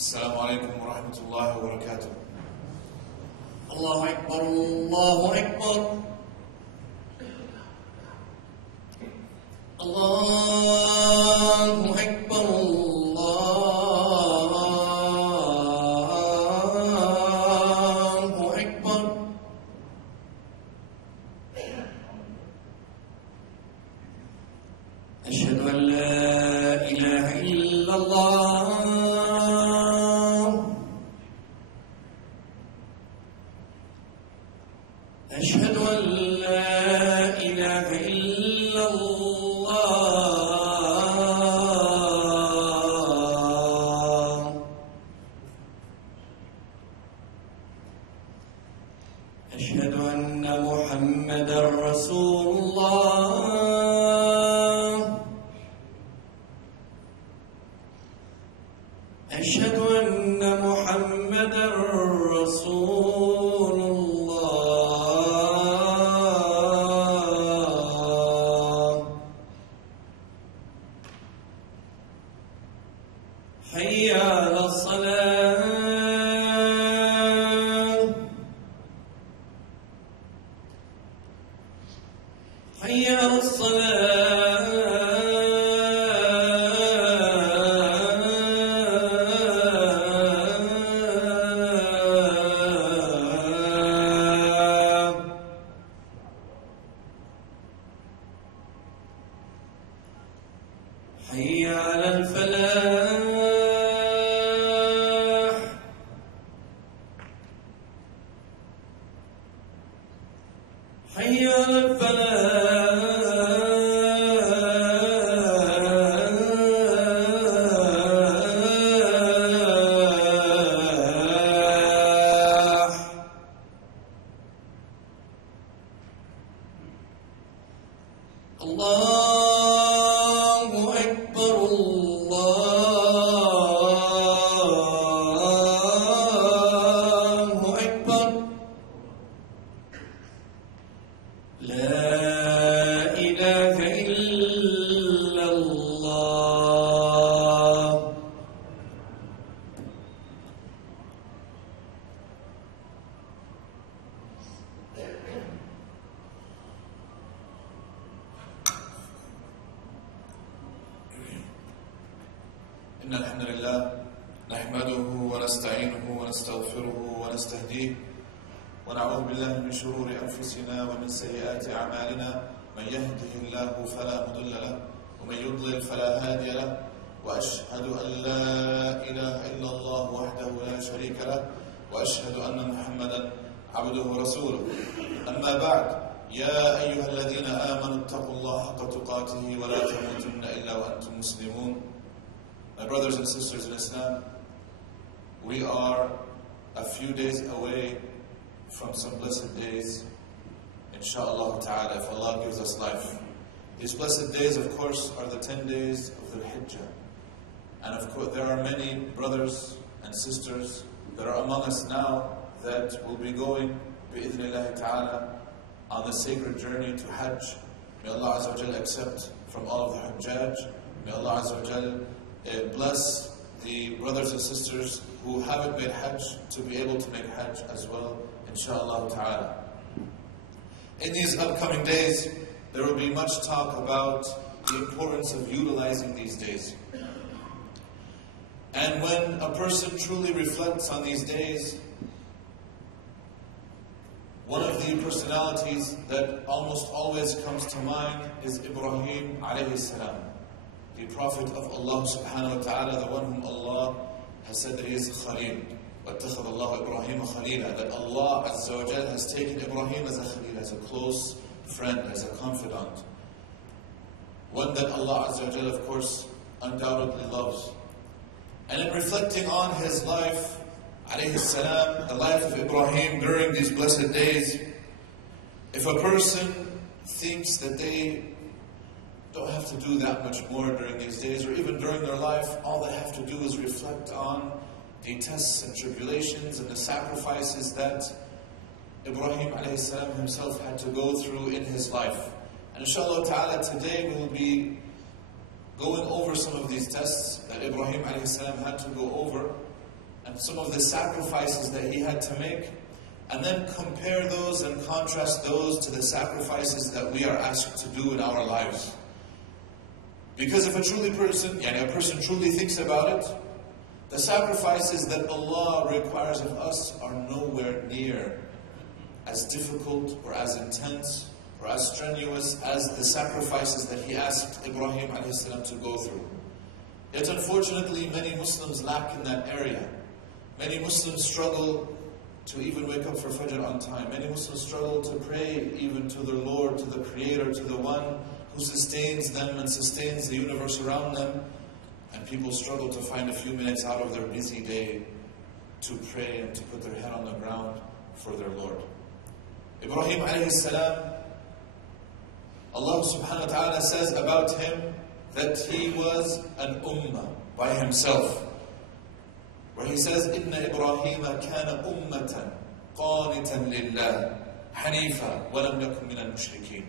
السلام عليكم ورحمة الله وبركاته. الله أكبر الله أكبر الله أكبر الله أكبر أشهد أن لا إله إلا الله أشهد أن لا إله إلا الله أشهد أن محمدا رسول الله أشهد أن محمدا رسول الله حي على الصلاة حي على الصلاة حي على الفلاح حي على الفلاح الله أكبر الله أكبر لا إله إلا الله إن الحمد لله نحمده ونستعينه ونستغفره ونستهديه ونعوذ بالله من شرور أنفسنا ومن سيئات أعمالنا. من يهده الله فلا مضل له ومن يضلل فلا هادي له، وأشهد أن لا إله إلا الله وحده لا شريك له، وأشهد أن محمدا عبده ورسوله. أما بعد، يا أيها الذين آمنوا اتقوا الله حق تقاته ولا تموتن إلا وأنتم مسلمون. My brothers and sisters in Islam, we are a few days away from some blessed days, inshallah ta'ala, if Allah gives us life. These blessed days, of course, are the 10 days of the Hijjah. And of course, there are many brothers and sisters that are among us now that will be going, bi'idhnillahi ta'ala, on the sacred journey to Hajj. May Allah Azza wa Jal accept from all of the Hajjaj. May Allah Azza wa Jal bless the brothers and sisters who haven't made Hajj to be able to make Hajj as well, inshallah ta'ala. In these upcoming days, there will be much talk about the importance of utilizing these days. And when a person truly reflects on these days, one of the personalities that almost always comes to mind is Ibrahim alayhi salam, the Prophet of Allah subhanahu wa ta'ala, the one whom Allah has said that he is Khalil. وَاتَّخَذَ اللَّهُ إِبْرَاهِيمَ خَلِيلًا, that Allah Azza wa Jal has taken Ibrahim as a Khalil, as a close friend, as a confidant. One that Allah Azza wa Jal, of course, undoubtedly loves. And in reflecting on his life, alayhi salam, the life of Ibrahim during these blessed days, if a person thinks that they don't have to do that much more during these days, or even during their life, all they have to do is reflect on the tests and tribulations and the sacrifices that Ibrahim alayhi salam himself had to go through in his life. And inshallah ta'ala, today we will be going over some of these tests that Ibrahim alayhi salam had to go over and some of the sacrifices that he had to make, and then compare those and contrast those to the sacrifices that we are asked to do in our lives. Because if a person truly thinks about it, the sacrifices that Allah requires of us are nowhere near as difficult or as intense or as strenuous as the sacrifices that he asked Ibrahim a.s. to go through. Yet unfortunately, many Muslims lack in that area. Many Muslims struggle to even wake up for Fajr on time. Many Muslims struggle to pray even to their Lord, to the Creator, to the one who sustains them and sustains the universe around them. And people struggle to find a few minutes out of their busy day to pray and to put their head on the ground for their Lord. Ibrahim alayhi salam, Allah subhanahu wa ta'ala says about him that he was an ummah by himself. Where he says, Inna Ibrahim kana ummatan qanitan lillah hanifa wa lam yakun min al-mushrikeen.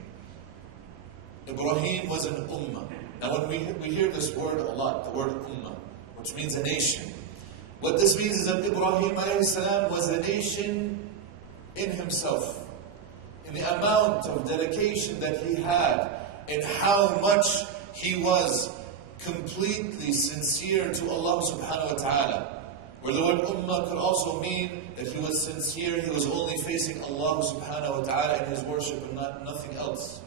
Ibrahim was an ummah. Now when we hear this word a lot, the word ummah, which means a nation. What this means is that Ibrahim alayhi salam was a nation in himself. In the amount of dedication that he had, in how much he was completely sincere to Allah subhanahu wa ta'ala. Where the word ummah could also mean that he was sincere, he was only facing Allah subhanahu wa ta'ala in his worship and nothing else.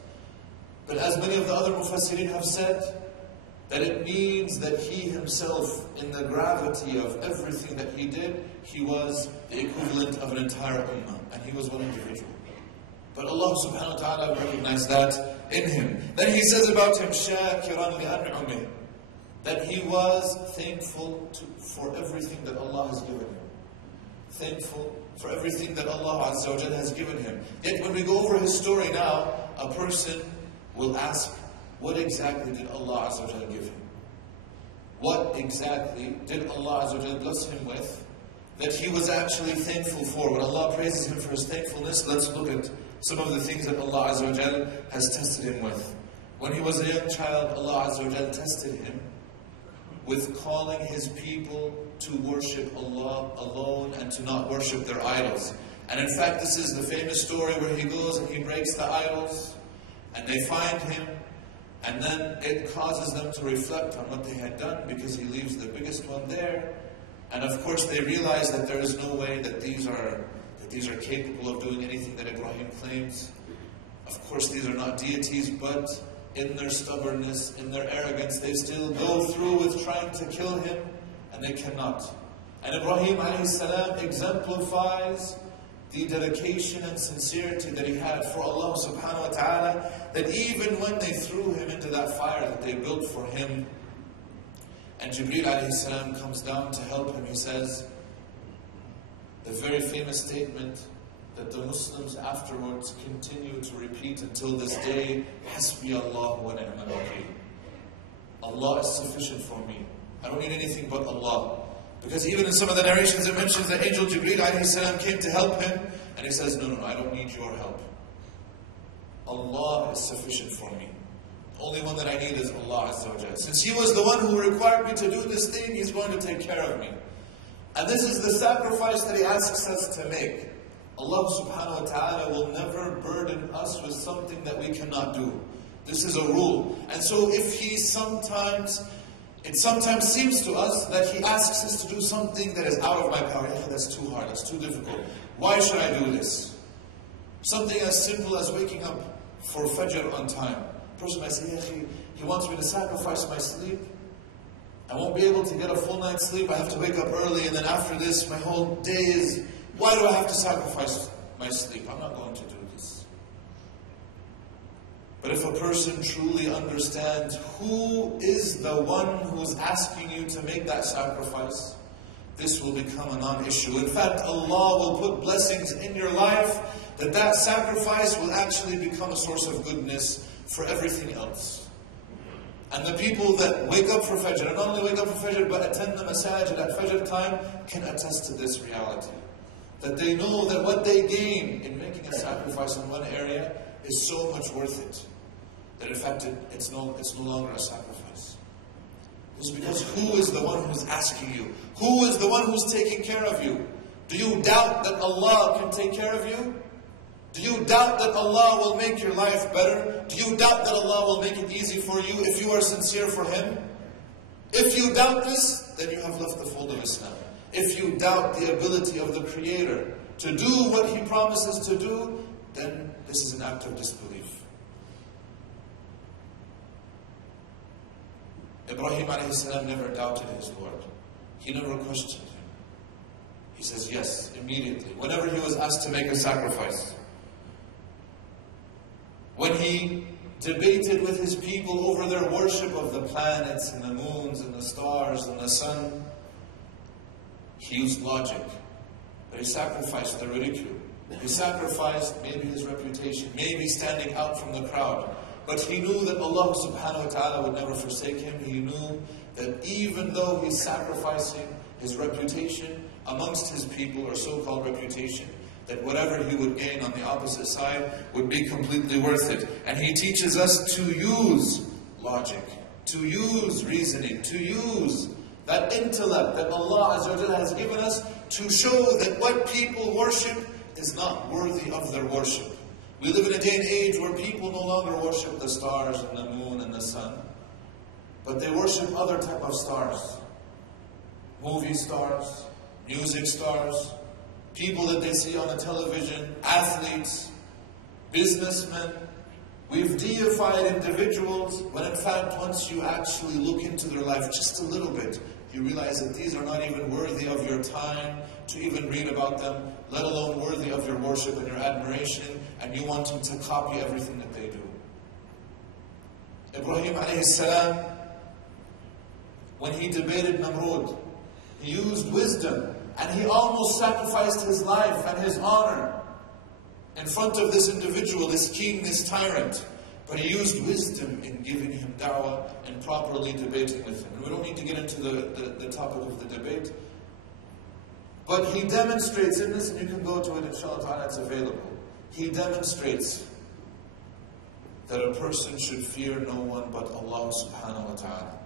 But as many of the other mufassirin have said, that it means that he himself, in the gravity of everything that he did, he was the equivalent of an entire ummah, and he was one individual. But Allah subhanahu wa ta'ala recognized that in him. Then he says about him, شَاكِرًا لِأَنْعُمِهِ, that he was thankful for everything that Allah has given him. Thankful for everything that Allah Azza wa Jalla has given him. Yet when we go over his story now, a person will ask, what exactly did Allah Azza wa Jalla give him? What exactly did Allah Azza wa Jalla bless him with that he was actually thankful for? When Allah praises him for his thankfulness, let's look at some of the things that Allah Azza wa Jalla has tested him with. When he was a young child, Allah Azza wa Jalla tested him with calling his people to worship Allah alone and to not worship their idols. And in fact, this is the famous story where he goes and he breaks the idols, and they find him, and then it causes them to reflect on what they had done, because he leaves the biggest one there. And of course they realize that there is no way that these are capable of doing anything that Ibrahim claims. Of course these are not deities, but in their stubbornness, in their arrogance, they still go through with trying to kill him, and they cannot. And Ibrahim alayhi salam exemplifies the dedication and sincerity that he had for Allah subhanahu wa ta'ala, that even when they threw him into that fire that they built for him, and Jibreel alayhi salam comes down to help him, he says the very famous statement that the Muslims afterwards continue to repeat until this day, Hasbi Allah wa ni'mal wakeel. Allah is sufficient for me. I don't need anything but Allah. Because even in some of the narrations it mentions that angel Jibreel alayhi salam came to help him, and he says, no, I don't need your help. Allah is sufficient for me. The only one that I need is Allah Azza wa Jalla. Since He was the one who required me to do this thing, He's going to take care of me. And this is the sacrifice that He asks us to make. Allah subhanahu wa ta'ala will never burden us with something that we cannot do. This is a rule. And so if it sometimes seems to us that He asks us to do something that is out of my power. Yeah, that's too hard, that's too difficult. Why should I do this? Something as simple as waking up for Fajr on time. A person might say, yeah, he wants me to sacrifice my sleep. I won't be able to get a full night's sleep. I have to wake up early, and then after this, my whole day is, why do I have to sacrifice my sleep? I'm not going to do this. But if a person truly understands who is the one who is asking you to make that sacrifice, this will become a non-issue. In fact, Allah will put blessings in your life that sacrifice will actually become a source of goodness for everything else. And the people that wake up for Fajr, and not only wake up for Fajr, but attend the Masjid at Fajr time, can attest to this reality. That they know that what they gain in making a sacrifice in one area is so much worth it, that in fact it's no longer a sacrifice. It's because who is the one who's asking you? Who is the one who's taking care of you? Do you doubt that Allah can take care of you? Do you doubt that Allah will make your life better? Do you doubt that Allah will make it easy for you if you are sincere for Him? If you doubt this, then you have left the fold of Islam. If you doubt the ability of the Creator to do what He promises to do, then this is an act of disbelief. Ibrahim a.s. never doubted his Lord. He never questioned Him. He says yes, immediately. Whenever he was asked to make a sacrifice. When he debated with his people over their worship of the planets and the moons and the stars and the sun, he used logic. But he sacrificed the ridicule. He sacrificed maybe his reputation, maybe standing out from the crowd. But he knew that Allah subhanahu wa ta'ala would never forsake him. He knew that even though he's sacrificing his reputation amongst his people, or so-called reputation, that whatever he would gain on the opposite side would be completely worth it. And he teaches us to use logic, to use reasoning, to use that intellect that Allah Azza wa Jalla has given us to show that what people worship is not worthy of their worship. We live in a day and age where people no longer worship the stars and the moon and the sun, but they worship other type of stars. Movie stars, music stars, people that they see on the television, athletes, businessmen. We've deified individuals when in fact once you actually look into their life just a little bit, you realize that these are not even worthy of your time to even read about them, let alone worthy of your worship and your admiration, and you want them to copy everything that they do. Ibrahim a.s., when he debated Namrud, he used wisdom, and he almost sacrificed his life and his honor in front of this individual, this king, this tyrant. But he used wisdom in giving him da'wah and properly debating with him. And we don't need to get into the topic of the debate. But he demonstrates in this, and you can go to it, inshallah, it's available. He demonstrates that a person should fear no one but Allah subhanahu wa ta'ala.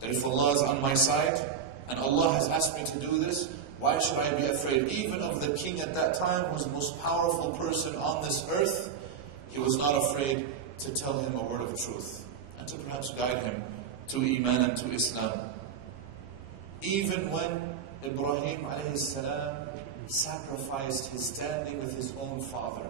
That if Allah is on my side, and Allah has asked me to do this, why should I be afraid? Even of the king at that time, who was the most powerful person on this earth, he was not afraid to tell him a word of truth, and to perhaps guide him to Iman and to Islam. Even when Ibrahim a.s. sacrificed his standing with his own father,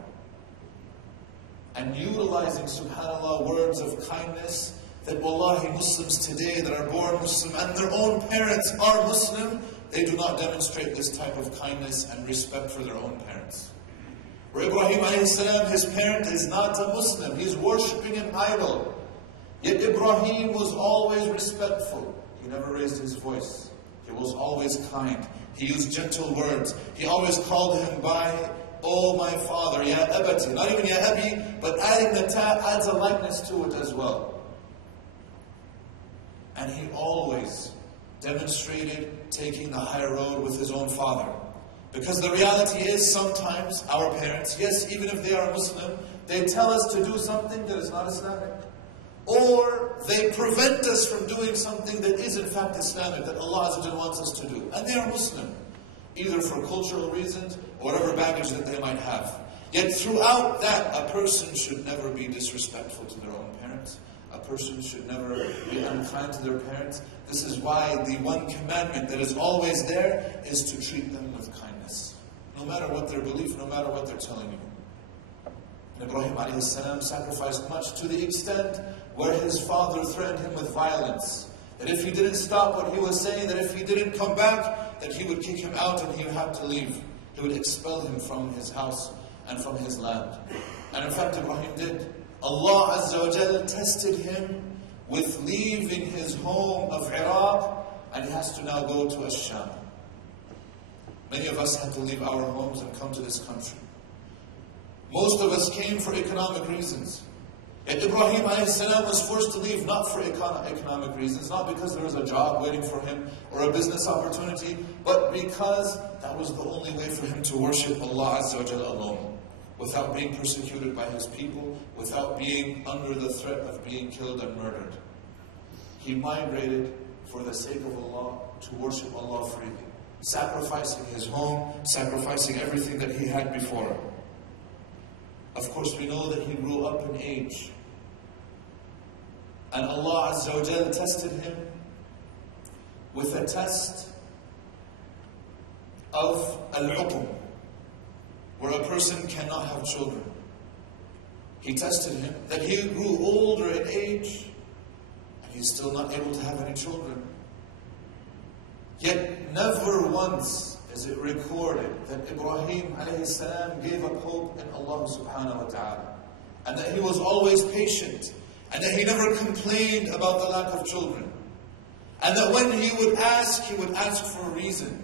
and utilizing, subhanAllah, words of kindness, that wallahi Muslims today that are born Muslim and their own parents are Muslim, they do not demonstrate this type of kindness and respect for their own parents. Where Ibrahim a.s., his parent is not a Muslim, he's worshipping an idol. Yet Ibrahim was always respectful. He never raised his voice. He was always kind. He used gentle words. He always called him by, "Oh my father, ya abati." Not even ya abi, but adding the ta adds a likeness to it as well. And he always demonstrated taking the high road with his own father. Because the reality is, sometimes our parents, yes, even if they are Muslim, they tell us to do something that is not Islamic. Or they prevent us from doing something that is in fact Islamic, that Allah Azza wa Jalla wants us to do. And they are Muslim, either for cultural reasons or whatever baggage that they might have. Yet throughout that, a person should never be disrespectful to their own parents. A person should never be unkind to their parents. This is why the one commandment that is always there is to treat them with kindness. No matter what their belief, no matter what they're telling you. And Ibrahim a.s. sacrificed much, to the extent where his father threatened him with violence. That if he didn't stop what he was saying, that if he didn't come back, that he would kick him out and he would have to leave. He would expel him from his house and from his land. And in fact, Ibrahim did. Allah Azza wa Jal tested him with leaving his home of Iraq, and he has to now go to Ash-Sham. Many of us had to leave our homes and come to this country. Most of us came for economic reasons. Yet Ibrahim a.s. was forced to leave not for economic reasons, not because there was a job waiting for him or a business opportunity, but because that was the only way for him to worship Allah Azza wa Jal alone, without being persecuted by his people, without being under the threat of being killed and murdered. he migrated for the sake of Allah to worship Allah freely, sacrificing his home, sacrificing everything that he had before. Of course, we know that he grew up in age. And Allah Azza wa Jal tested him with a test of al-uqm, where a person cannot have children. He tested him that he grew older in age and he's still not able to have any children. Yet never once is it recorded that Ibrahim alayhi salam gave up hope in Allah subhanahu wa ta'ala, and that he was always patient, and that he never complained about the lack of children, and that when he would ask for a reason,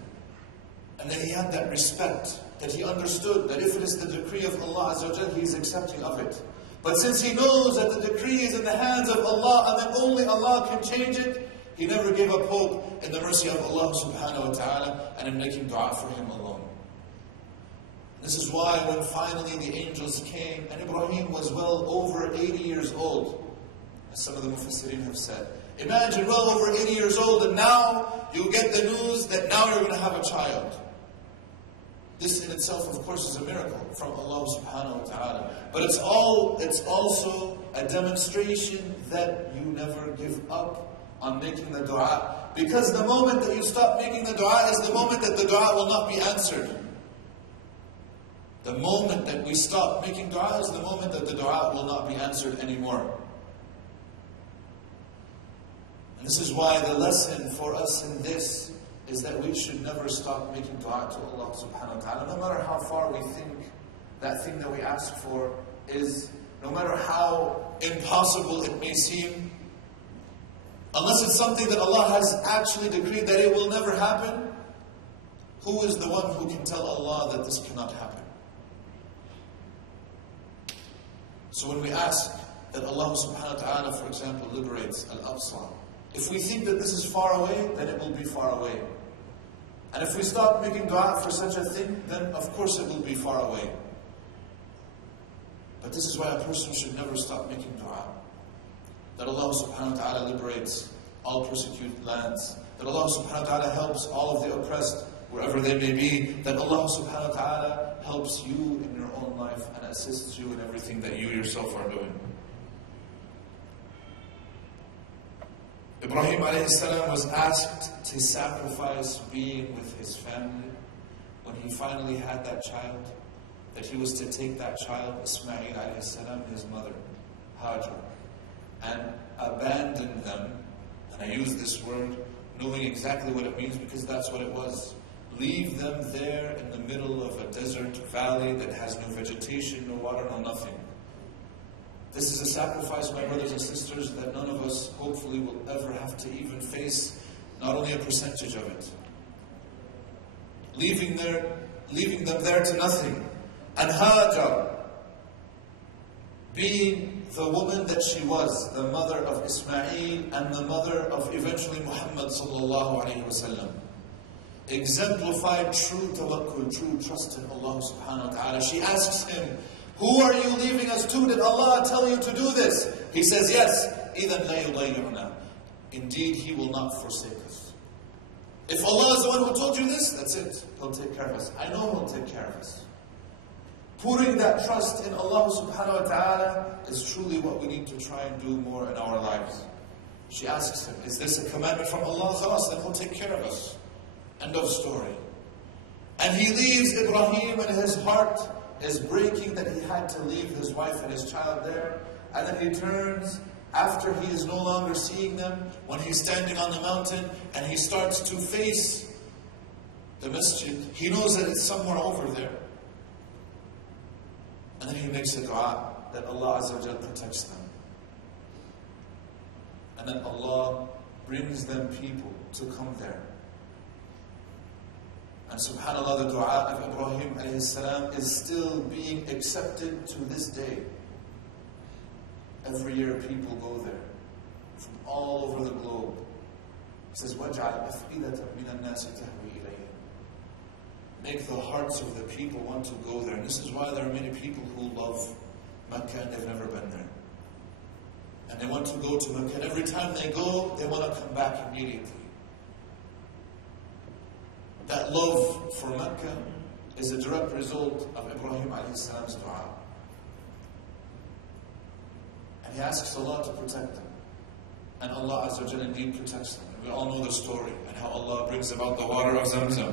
and that he had that respect, that he understood that if it is the decree of Allah Azza wa Jal, he is accepting of it. But since he knows that the decree is in the hands of Allah and that only Allah can change it, he never gave up hope in the mercy of Allah subhanahu wa ta'ala and in making dua for him alone. This is why when finally the angels came, and Ibrahim was well over 80 years old, as some of the Mufassirin have said. Imagine well over 80 years old, and now you get the news that now you're going to have a child. This in itself, of course, is a miracle from Allah subhanahu wa ta'ala. But it's also a demonstration that you never give up on making the dua. Because the moment that you stop making the dua is the moment that the dua will not be answered. The moment that we stop making dua is the moment that the dua will not be answered anymore. And this is why the lesson for us in this is that we should never stop making dua to Allah subhanahu wa ta'ala. No matter how far we think that thing that we ask for is, no matter how impossible it may seem, unless it's something that Allah has actually decreed that it will never happen, who is the one who can tell Allah that this cannot happen? So when we ask that Allah subhanahu wa ta'ala, for example, liberates al-absar, if we think that this is far away, then it will be far away. And if we stop making dua for such a thing, then of course it will be far away. But this is why a person should never stop making dua. That Allah subhanahu wa ta'ala liberates all persecuted lands. That Allah subhanahu wa ta'ala helps all of the oppressed, wherever they may be. That Allah subhanahu wa ta'ala helps you in your own life and assists you in everything that you yourself are doing. Ibrahim alayhi salam was asked to sacrifice being with his family when he finally had that child, that he was to take that child, Ismail alayhi salam, his mother, Hajar, and abandon them. And I use this word knowing exactly what it means because that's what it was. Leave them there in the middle of a desert valley that has no vegetation, no water, no nothing. This is a sacrifice, my brothers and sisters, that none of us hopefully will ever have to even face, not only a percentage of it. Leaving them there to nothing. And Hajar, being the woman that she was, the mother of Ismail and the mother of eventually Muhammad sallallahu alayhi wasallam, exemplified true tawakkul, true trust in Allah subhanahu wa ta'ala. She asks him, who are you leaving us to? Did Allah tell you to do this? He says, yes. إِذَنْ لَا يُضَيِّعُنَا. Indeed, He will not forsake us. If Allah is the one who told you this, that's it. He'll take care of us. I know He'll take care of us. Putting that trust in Allah subhanahu wa ta'ala is truly what we need to try and do more in our lives. She asks him, is this a commandment from Allah? Khalas, then He'll take care of us. End of story. And he leaves Ibrahim, and his heart is breaking that he had to leave his wife and his child there. And then he turns, after he is no longer seeing them, when he's standing on the mountain, and he starts to face the masjid. He knows that it's somewhere over there. And then he makes a dua that Allah Azza wa Jal protects them. And then Allah brings them people to come there. And subhanAllah, the dua of Ibrahim alayhi salam is still being accepted to this day. Every year people go there from all over the globe. He says, وَجْعَلْ أَفْئِدَةً مِنَ النَّاسِ تَهْوِي إِلَيْهِ. Make the hearts of the people want to go there. And this is why there are many people who love Mecca and they've never been there. And they want to go to Mecca. And every time they go, they want to come back immediately. That love for Mecca is a direct result of Ibrahim alayhi salam's dua. And he asks Allah to protect them. And Allah Azza wa Jalla indeed protects them. And we all know the story and how Allah brings about the water of Zamzam.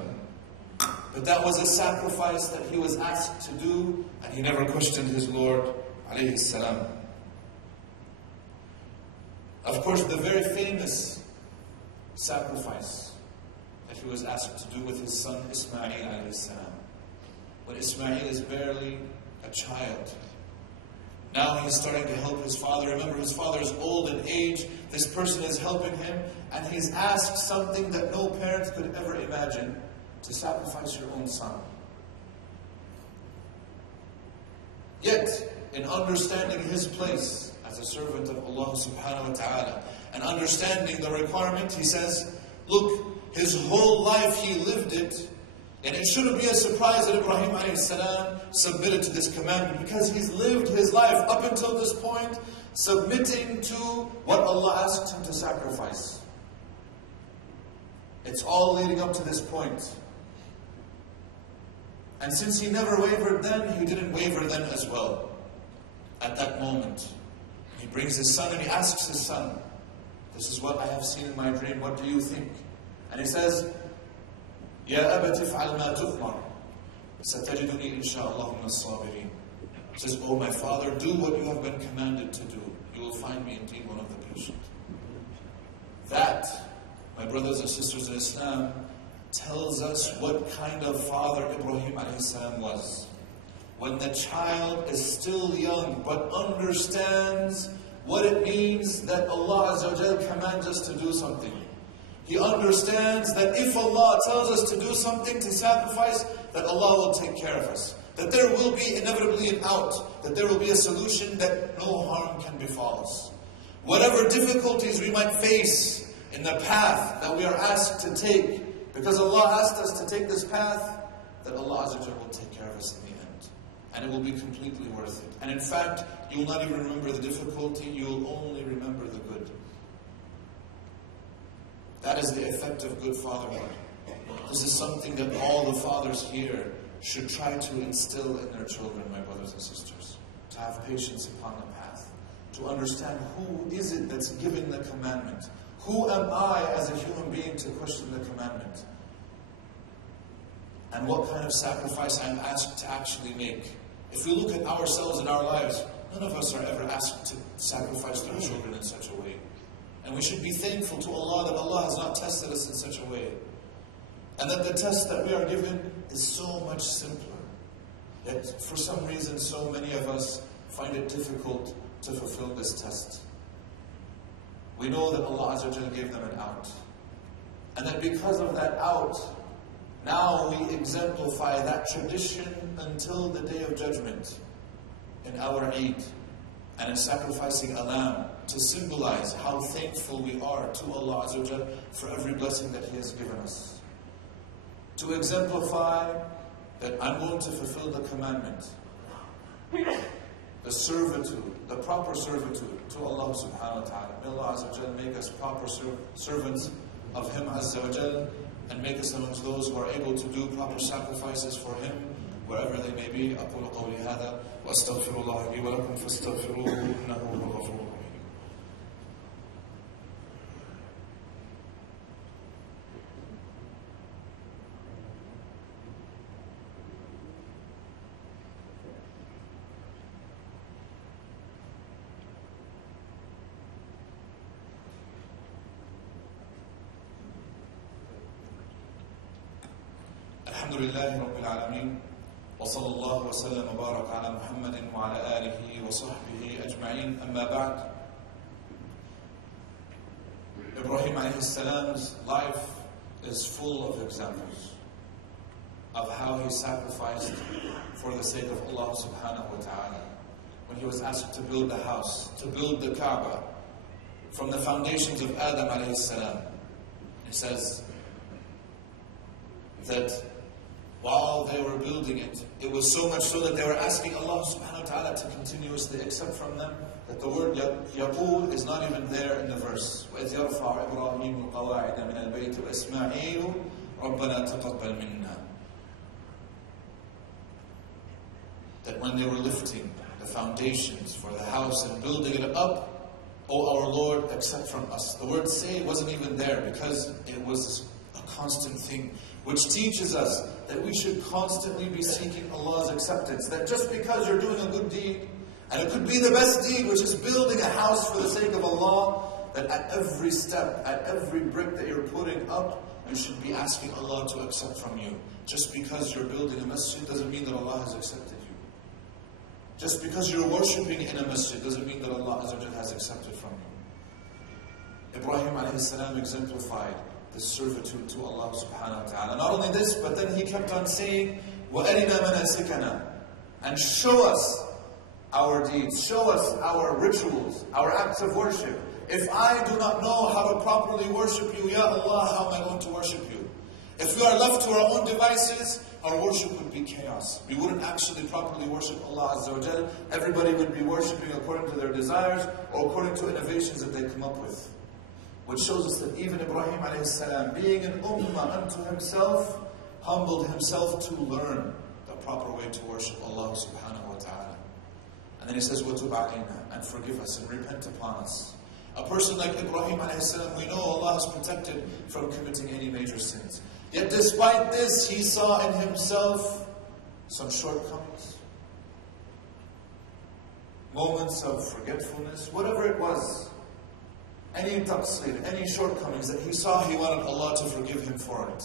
But that was a sacrifice that he was asked to do, and he never questioned his Lord alayhi salam. Of course, the very famous sacrifice that he was asked to do with his son Ismail alayhi salam. When Ismail is barely a child. Now he's starting to help his father. Remember, his father is old in age. This person is helping him, and he's asked something that no parent could ever imagine: to sacrifice your own son. Yet, in understanding his place as a servant of Allah subhanahu wa ta'ala, and understanding the requirement, he says, look, his whole life he lived it, and it shouldn't be a surprise that Ibrahim alayhi salam submitted to this commandment, because he's lived his life up until this point submitting to what Allah asked him to sacrifice. It's all leading up to this point. And since he never wavered then, he didn't waver then as well. At that moment, he brings his son and he asks his son, this is what I have seen in my dream, what do you think? And he says, Ya abati fa'al ma tu'mar, satajiduni insha'Allah min as-sabirin. He says, oh my father, do what you have been commanded to do. You will find me indeed one of the patient. That, my brothers and sisters in Islam, tells us what kind of father Ibrahim alayhi salam was. When the child is still young but understands what it means that Allah Azza wa Jalla commands us to do something. He understands that if Allah tells us to do something, to sacrifice, that Allah will take care of us. That there will be inevitably an out. That there will be a solution, that no harm can befall us. Whatever difficulties we might face in the path that we are asked to take, because Allah asked us to take this path, that Allah Azza wa Jalla will take care of us in the end. And it will be completely worth it. And in fact, you will not even remember the difficulty, you will only remember the good. That is the effect of good fatherhood. This is something that all the fathers here should try to instill in their children, my brothers and sisters. To have patience upon the path. To understand who is it that's giving the commandment. Who am I as a human being to question the commandment? And what kind of sacrifice I am asked to actually make. If we look at ourselves in our lives, none of us are ever asked to sacrifice their children in such a way. And we should be thankful to Allah that Allah has not tested us in such a way. And that the test that we are given is so much simpler. Yet for some reason so many of us find it difficult to fulfill this test. We know that Allah Azza wa Jalla gave them an out. And that because of that out, now we exemplify that tradition until the Day of Judgment in our Eid and in sacrificing a lamb to symbolize how thankful we are to Allah Azza wa Jalla for every blessing that He has given us. To exemplify that I'm going to fulfill the commandment, the servitude, the proper servitude to Allah subhanahu wa ta'ala. May Allah Azza wa Jalla make us proper servants of Him Azza wa Jalla, and make us amongst those who are able to do proper sacrifices for Him wherever they may be. أقول قولي هذا وأستغفر الله لي ولكم فاستغفروه إنه هو الغفور الرحيم. الحمد لله رب العالمين وصلى الله وسلم وبارك على محمد وعلى آله وصحبه أجمعين. أما بعد, Ibrahim alayhi salam's life is full of examples of how he sacrificed for the sake of Allah subhanahu wa ta'ala. When he was asked to build the house, to build the Kaaba from the foundations of Adam alayhi salam, he says that while they were building it, it was so much so that they were asking Allah subhanahu wa ta'ala to continuously accept from them the that the word يقول is not even there in the verse. وَإِذْ يَرْفَعُ إِبْرَاهِيمُ الْقَوَاعِدَ مِنَ الْبَيْتِ وَإِسْمَاعِيلُ رَبَّنَا تَقَبَّلْ مِنَّا. That when they were lifting the foundations for the house and building it up, O our Lord, accept from us. The word say wasn't even there because it was a constant thing, which teaches us that we should constantly be seeking Allah's acceptance. That just because you're doing a good deed, and it could be the best deed, which is building a house for the sake of Allah, that at every step, at every brick that you're putting up, you should be asking Allah to accept from you. Just because you're building a masjid doesn't mean that Allah has accepted you. Just because you're worshipping in a masjid doesn't mean that Allah has accepted from you. Ibrahim alayhi salam exemplified this servitude to Allah subhanahu wa ta'ala. Not only this, but then he kept on saying, وَأَرِنَا مَنَاسِكَنَا, and show us our deeds, show us our rituals, our acts of worship. If I do not know how to properly worship you, Ya Allah, how am I going to worship you? If we are left to our own devices, our worship would be chaos. We wouldn't actually properly worship Allah Azza wa Jal. Everybody would be worshipping according to their desires or according to innovations that they come up with. Which shows us that even Ibrahim alayhi salam, being an ummah unto himself, humbled himself to learn the proper way to worship Allah subhanahu wa ta'ala. And then he says, وَتُبْ عَلَيْنَا, and forgive us and repent upon us. A person like Ibrahim alayhi salam, we know Allah is protected from committing any major sins. Yet despite this, he saw in himself some shortcomings, moments of forgetfulness, whatever it was. Any taqsir, any shortcomings that he saw, he wanted Allah to forgive him for it.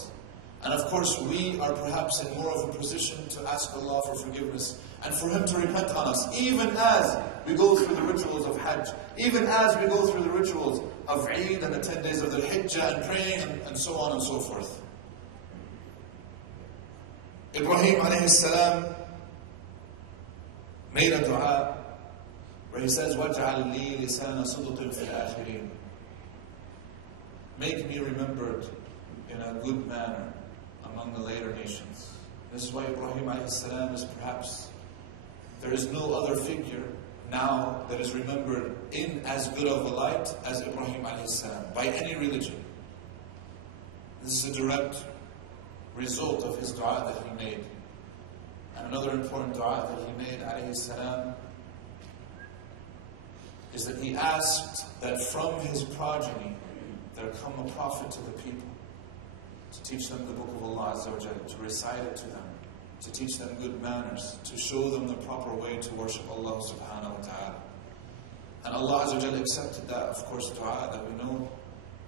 And of course, we are perhaps in more of a position to ask Allah for forgiveness and for Him to repent on us, even as we go through the rituals of Hajj, even as we go through the rituals of Eid and the 10 days of the Hijjah and praying and so on and so forth. Ibrahim alayhi salam made a dua where he says, وَاجْعَلْ لِي لِسَانَ صِدْقٍ فِي الْآخِرِينَ. Make me remembered in a good manner among the later nations. This is why Ibrahim alayhi salam is perhaps, there is no other figure now that is remembered in as good of a light as Ibrahim alayhi salam, by any religion. This is a direct result of his dua that he made. And another important dua that he made alayhi salam is that he asked that from his progeny there come a prophet to the people, to teach them the book of Allah Azza wa Jalla, to recite it to them, to teach them good manners, to show them the proper way to worship Allah subhanahu wa ta'ala. And Allah Azza wa Jalla accepted that, of course, dua that we know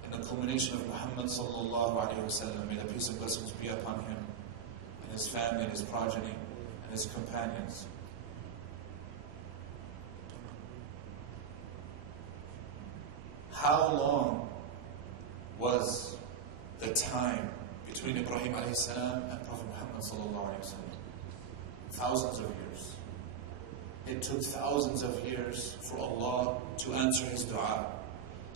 in the culmination of Muhammad sallallahu alayhi wa sallam. May the peace and blessings be upon him, and his family, and his progeny, and his companions. How long was the time between Ibrahim alayhi salam and Prophet Muhammad sallallahu alayhi wa sallam? Thousands of years. It took thousands of years for Allah to answer his dua.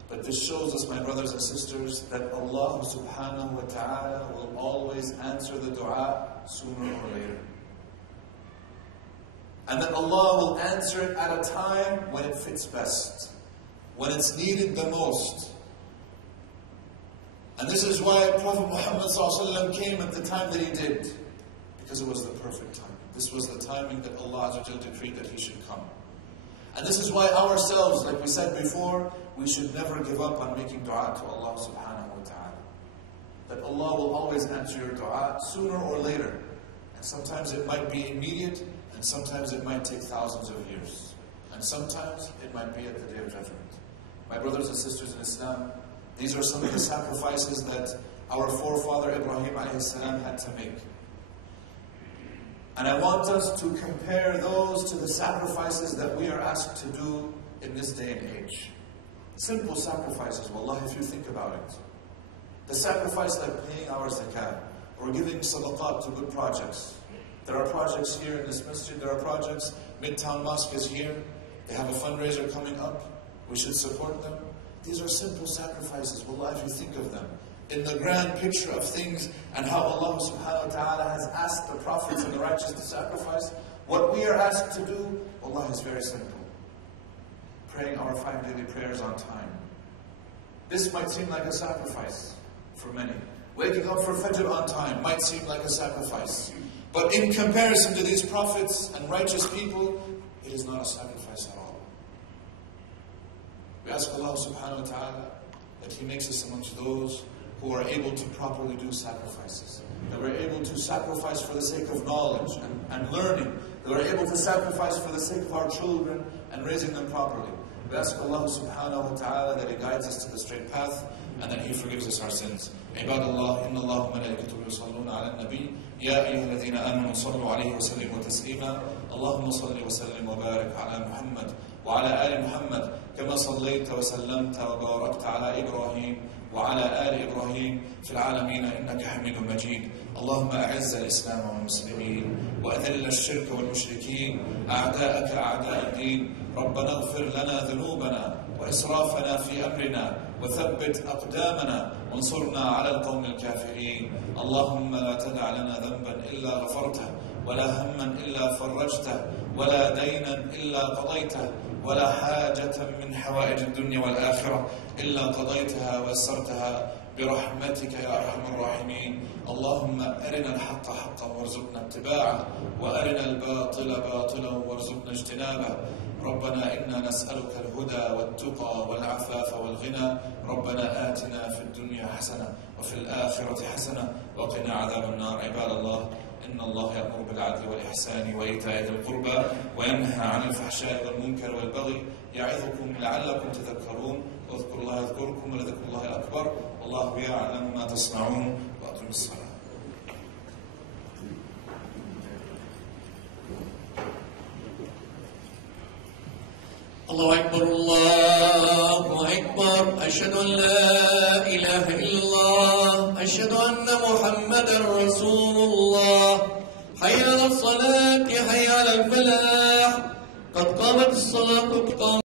But this shows us, my brothers and sisters, that Allah subhanahu wa ta'ala will always answer the dua sooner or later. And that Allah will answer it at a time when it fits best, when it's needed the most. And this is why Prophet Muhammad ﷺ came at the time that he did, because it was the perfect time. This was the timing that Allah decreed that he should come. And this is why ourselves, like we said before, we should never give up on making dua to Allah subhanahu wa ta'ala. That Allah will always answer your dua sooner or later. And sometimes it might be immediate, and sometimes it might take thousands of years. And sometimes it might be at the Day of Judgment. My brothers and sisters in Islam, these are some of the sacrifices that our forefather Ibrahim alayhi salam had to make. And I want us to compare those to the sacrifices that we are asked to do in this day and age. Simple sacrifices, wallah, if you think about it. The sacrifice like paying our zakat, or giving sadaqat to good projects. There are projects here in this masjid, there are projects, Midtown Mosque is here, they have a fundraiser coming up, we should support them. These are simple sacrifices, wallah, if you think of them. In the grand picture of things and how Allah subhanahu wa ta'ala has asked the prophets and the righteous to sacrifice, what we are asked to do, wallah, is very simple. praying our 5 daily prayers on time. This might seem like a sacrifice for many. Waking up for Fajr on time might seem like a sacrifice. But in comparison to these prophets and righteous people, it is not a sacrifice at all. We ask Allah subhanahu wa ta'ala that He makes us amongst those who are able to properly do sacrifices. That we're able to sacrifice for the sake of knowledge and learning. That we're able to sacrifice for the sake of our children and raising them properly. We ask Allah subhanahu wa ta'ala that He guides us to the straight path and that He forgives us our sins. Ibadallah, inna Allah wa malaikatuhu yusalluna ala nabi. Ya ayyuhalladhina amanu sallu alayhi wa sallimu taslima. Allahumma salli wa sallim wa barik ala Muhammad wa ala ali Muhammad kama sallayta wa sallamta wa barakta ala Ibrahim وعلى آل إبراهيم في العالمين إنك حميد مجيد. اللهم أعز الإسلام والمسلمين وأذل الشرك والمشركين أعداءك أعداء الدين. ربنا اغفر لنا ذنوبنا وإسرافنا في أمرنا وثبت أقدامنا وانصرنا على القوم الكافرين. اللهم لا تدع لنا ذنبا إلا غفرته ولا هما إلا فرجته ولا دينا إلا قضيته ولا حاجة من حوائج الدنيا والآخرة إلا قضيتها ويسرتها برحمتك يا أرحم الراحمين. اللهم أرنا الحق حقا وارزقنا اتباعه وأرنا الباطل باطلا وارزقنا اجتنابه. ربنا إنا نسألك الهدى والتقى والعفاف والغنى. ربنا آتنا في الدنيا حسنة وفي الآخرة حسنة وقنا عذاب النار. عباد الله، إن الله يأمر بالعدل والإحسان وإيتاء ذي القربى وينهى عن الفحشاء والمنكر والبغي يعظكم لعلكم تذكرون. واذكروا الله يذكركم ولذكر الله أكبر والله يعلم ما تصنعون. وأقم الصلاة. الله أكبر الله أكبر. أشهد أن لا إله إلا الله. أشهد أن محمدا رسول الله. حي على الصلاة حي على الفلاح. قد قامت الصلاة. قد قامت